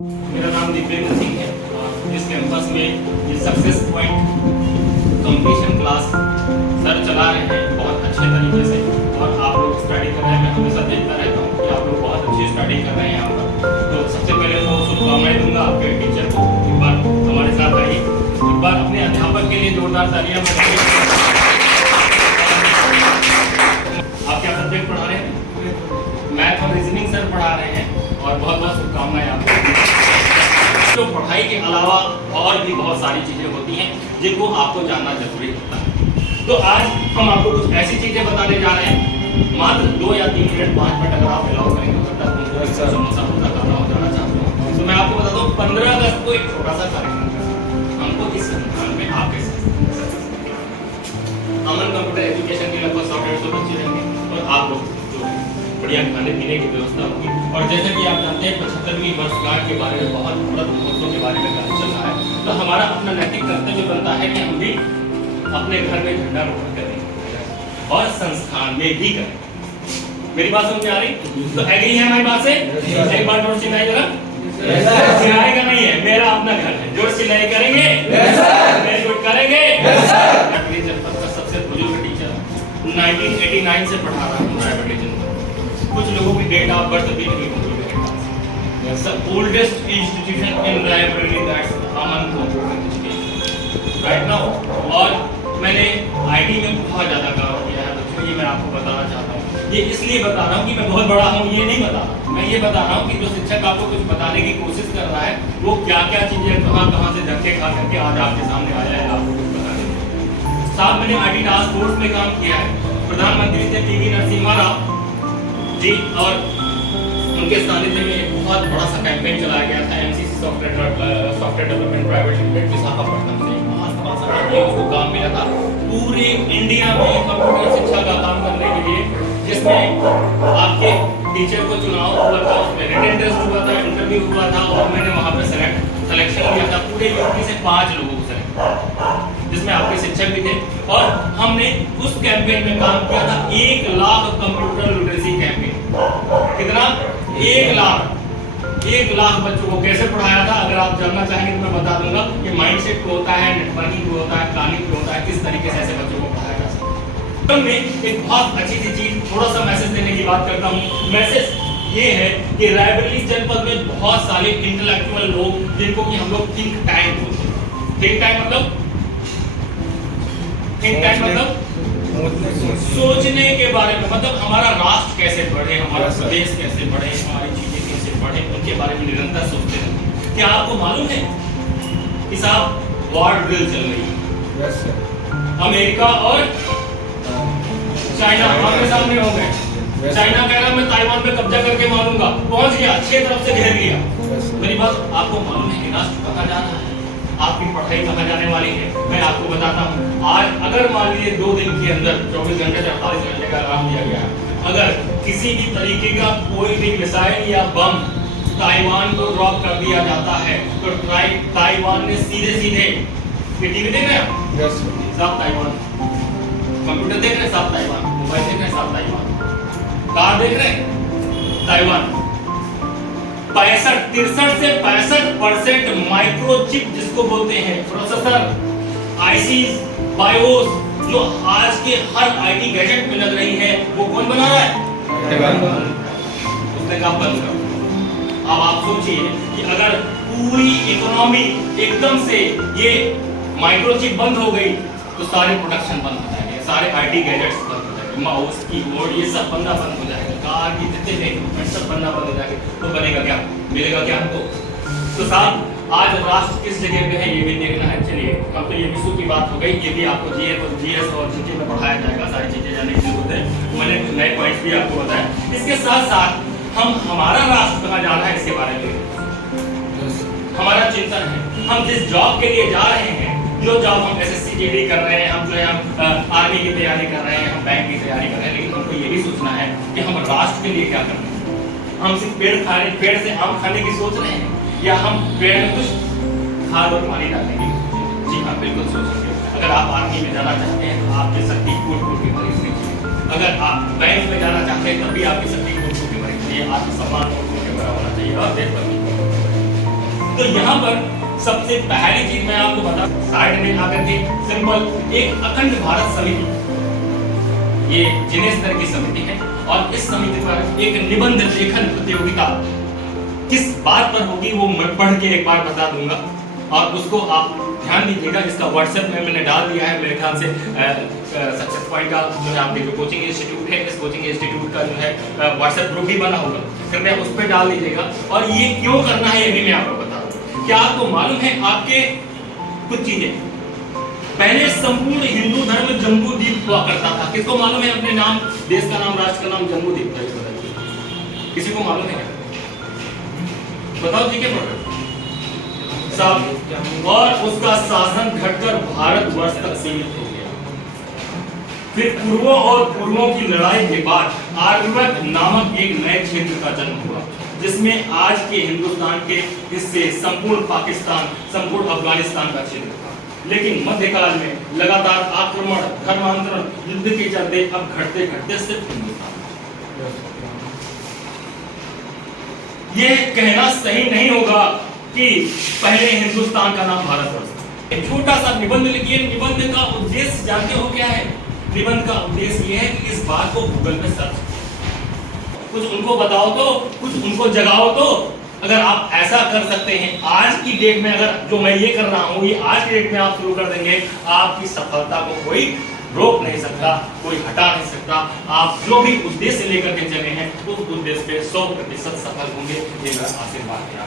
मेरा नाम दिव्येंद्र सिंह है। इस कैंपस में ये success point competition class sir चला रहे हैं बहुत अच्छे तरीके से, और आप लोग स्टडी कर रहे हैं। मैं हमेशा देखता रहता हूँ कि आप लोग बहुत अच्छी स्टडी कर रहे हैं यहाँ पर। तो सबसे पहले तो शुभकामनाएं दूंगा आपके टीचर को, एक बार हमारे साथ आइए, एक बार अपने अध्यापक के लिए जोरदार तालियां बजाइए। आप क्या सब्जेक्ट पढ़ा रहे हैं? मैथ और रीजनिंग सर पढ़ा रहे हैं, और बहुत बहुत शुभकामनाएं आपको। तो पढ़ाई के अलावा और भी बहुत सारी चीजें होती हैं जिनको आपको जानना जरूरी होता है। तो आज हम आपको कुछ ऐसी चीजें बताने जा रहे हैं, मात्र 2 या 3 मिनट 5 मिनट अगर आप अलाउ करेंगे तो तक समोसा पूरा खाना हो जाना चाहता हूँ। तो मैं आपको बताता हूँ 15 अगस्त को एक छोटा सा कार्यक्रम है हमको इस संस्थान में आपके साथ। अमन कंप्यूटर एजुकेशन के लगभग 100-150 बच्चे रहेंगे, और आप लोग बढ़िया खाने पीने की व्यवस्था होगी। और जैसे कि आप जानते हैं 75वीं वर्षगांठ के बारे में, बहुत अमृत महोत्सव के बारे में काम चल रहा है, तो हमारा अपना नैतिक कर्तव्य बनता है कि हम भी अपने घर में झंडारोहण करें और संस्थान में भी करें। मेरी बात समझ में आ रही? तो एग्री है हमारी बात से? एक बार जोर चिल्लाइए जरा। चिल्लाए का नहीं है, मेरा अपना घर है। जोर चिल्लाए करेंगे? करेंगे। जनपद का सबसे बुजुर्ग टीचर 1989 से पढ़ा रहा हूँ रायबरेली जनपद। कुछ लोगों की डेट ऑफ बर्थ भी नहीं होती है। The oldest institution in Raebareli, that's Aman Computer Education right now। और मैंने आईटी में बहुत ज्यादा काम किया है, तो ये मैं आपको बताना चाहता हूँ। ये इसलिए बता रहा हूँ कि मैं बहुत बड़ा हूँ, ये नहीं बता रहा। मैं ये बता रहा हूँ कि जो शिक्षक आपको कुछ बताने की कोशिश कर रहा है, वो क्या क्या चीजें कहाँ से धक्के खा करके आज आपके सामने आया है, आपको कुछ बताने के लिए। साथ मैंने आईटी टास्क फोर्स में काम किया है। प्रधानमंत्री से पीवी नरसिम्हा राव जी और उनके सानिध्य में एक बहुत बड़ा सा कैंपेन चलाया गया था। MCC software development private limited Visakhapatnam से बहुत बड़ा सा उसको काम मिला था पूरे इंडिया में कंप्यूटर शिक्षा का काम करने के लिए, जिसमें आपके टीचर को चुनाव हुआ था, उसमें रिटन टेस्ट हुआ था, इंटरव्यू हुआ था, और मैंने वहां पे सिलेक्शन लिया था। पूरे यूपी से 5 लोगों को सेलेक्ट, जिसमें आपके शिक्षक भी थे, और हमने उस कैंपेन में काम किया था 1 लाख कंप्यूटर लिटरेसी कैंपेन। कितना? 1 लाख बच्चों को कैसे पढ़ाया था? अगर आप जानना चाहेंगे तो मैं बता दूंगा कि माइंडसेट को होता है, नेटवर्किंग को होता है, प्लानिंग को होता है, किस तरीके से ऐसे बच्चों को पढ़ाया जा सकता है। में एक बहुत अच्छी सी चीज, थोड़ा सा मैसेज देने की बात करता हूँ। मैसेज ये है कि रायबरेली जनपद में बहुत सारे इंटेलेक्चुअल लोग, जिनको कि हम लोग थिंक टैंक बोलते हैं। थिंक टैंक मतलब सोचने के बारे में, मतलब हमारा राष्ट्र कैसे बढ़े, हमारा प्रदेश कैसे बढ़े, हमारी चीजें कैसे बढ़े, उनके बारे में निरंतर सोचते रहते। क्या आपको मालूम है कि साहब वॉर ड्रिल चल रही है? अमेरिका और चाइना आमने सामने हो गए। चाइना कह रहा मैं ताइवान पे कब्जा करके मारूंगा, पहुंच गया, 6 तरफ से घेर लिया। मेरी बात आपको मालूम है कि राष्ट्र कहाँ जा रहा है, आपकी पढ़ाई कहाँ जाने वाली है? मैं आपको बताता हूँ। आज अगर मान लीजिए 2 दिन के अंदर 24 घंटे से 48 घंटे का आराम दिया गया, अगर किसी भी तरीके का कोई भी मिसाइल या बम ताइवान को ड्रॉप कर दिया जाता है, तो ताइवान ने सीधे टीवी देख रहे हैं साहब, ताइवान कंप्यूटर देख रहे हैं साहब, ताइवान मोबाइल देख रहे हैं साहब, ताइवान कार देख रहे हैं ताइवान। 63 से 65% माइक्रोचिप जिसको बोलते हैं, प्रोसेसर, आईसीज, बायोस, जो आज के हर आईटी गैजेट में लग रही है, वो कौन बना रहा है? उसने कहा बंद करो। अब आप सोचिए कि अगर पूरी इकोनॉमी एकदम से ये माइक्रोचिप बंद हो गई, तो सारे प्रोडक्शन बंद हो जाएंगे, सारे आईटी गैजेट्स बंद हो जाएंगे, माउस, कीबोर्ड, ये सब बनना बंद हो जाएगा, कार की जितने इक्विपमेंट सब बनना बंद हो जाएंगे, तो बनेगा क्या? मिलेगा क्या हमको? तो साहब आज राष्ट्र किस जगह पे है ये भी देखना है। चलिए, अब तो ये विश्व की बात हो गई, ये भी आपको जीएस और जीके में पढ़ाया जाएगा, सारी चीजें जानने की जरूरत है। मैंने नए पॉइंट्स भी आपको बताया। इसके साथ साथ हम हमारा राष्ट्र कहाँ जा रहा है इसके बारे में हमारा चिंतन है। हम जिस जॉब के लिए जा रहे हैं, जो जॉब हम एसएससी जीडी कर रहे हैं, हम जो है हम आर्मी की तैयारी कर रहे हैं, हम बैंक की तैयारी कर रहे हैं, लेकिन हमको ये भी सोचना है कि हम राष्ट्र के लिए क्या कर रहे हैं। हम सिर्फ पेड़ से आम खाने की सोच रहे हैं, या हम पेड़ में कुछ खाद और पानी डालने की? जी हाँ, बिल्कुल सोचेंगे। अगर आप आर्मी में जाना चाहते हैं तो आपकी शक्ति कूट के भरी होनी चाहिए। अगर आप बैंक में जाना चाहते हैं तब भी आपकी शक्ति कूट के भरी चाहिए, आत्मसम्मान कूट के भरा होना चाहिए, और देशभक्ति। तो यहाँ पर सबसे पहली चीज मैं आपको बता, साइड में आकर के सिंपल एक अखंड भारत समिति, ये जिले स्तर की समिति है और इस समिति पर एक निबंध लेखन प्रतियोगिता किस बात पर होगी वो मैं पढ़ के एक बार बता दूंगा और उसको आप ध्यान दीजिएगा। इसका व्हाट्सएप में मैंने डाल दिया है, मेरे ख्याल से सक्सेस पॉइंट का जो है आपके जो कोचिंग इंस्टीट्यूट है, इस कोचिंग इंस्टीट्यूट का जो है व्हाट्सएप ग्रुप भी बना होगा, कृपया उस पर डाल दीजिएगा। और ये क्यों करना है ये भी मैं आपको बता दूं। क्या आपको मालूम है आपके कुछ चीजें, पहले संपूर्ण हिंदू धर्म जम्बूद्वीप हुआ करता था। किसको मालूम है अपने नाम, देश का नाम, राष्ट्र का नाम जम्बूद्वीप था? किसी को मालूम है? बताओ जी के सब। और उसका शासन घटकर भारतवर्ष तक सीमित हो गया। फिर पूर्वों और पूर्वों की लड़ाई के बाद आर्यवर्त नामक एक नए क्षेत्र का जन्म हुआ, जिसमें आज के हिंदुस्तान के हिस्से, संपूर्ण पाकिस्तान, संपूर्ण अफगानिस्तान का क्षेत्र था। लेकिन मध्यकाल में लगातार आक्रमण, धर्मांतरण, युद्ध के चलते अब घटते घटते सिर्फ हिंदुस्तान। यह कहना सही नहीं होगा कि पहले हिंदुस्तान का नाम भारतवर्ष था। एक छोटा सा निबंध लिखिए। निबंध का उद्देश्य जानते हो क्या है? निबंध का उद्देश्य यह है कि इस बात को गूगल में सर्च, कुछ उनको बताओ तो, कुछ उनको जगाओ तो। अगर आप ऐसा कर सकते हैं आज की डेट में, अगर जो मैं ये कर रहा हूं ये आज की डेट में आप शुरू कर देंगे, आपकी सफलता को कोई रोक नहीं सकता, कोई हटा नहीं सकता। आप जो भी उद्देश्य लेकर के चले हैं उस उद्देश्य पे 100% सफल होंगे, ये मेरा आशीर्वाद है।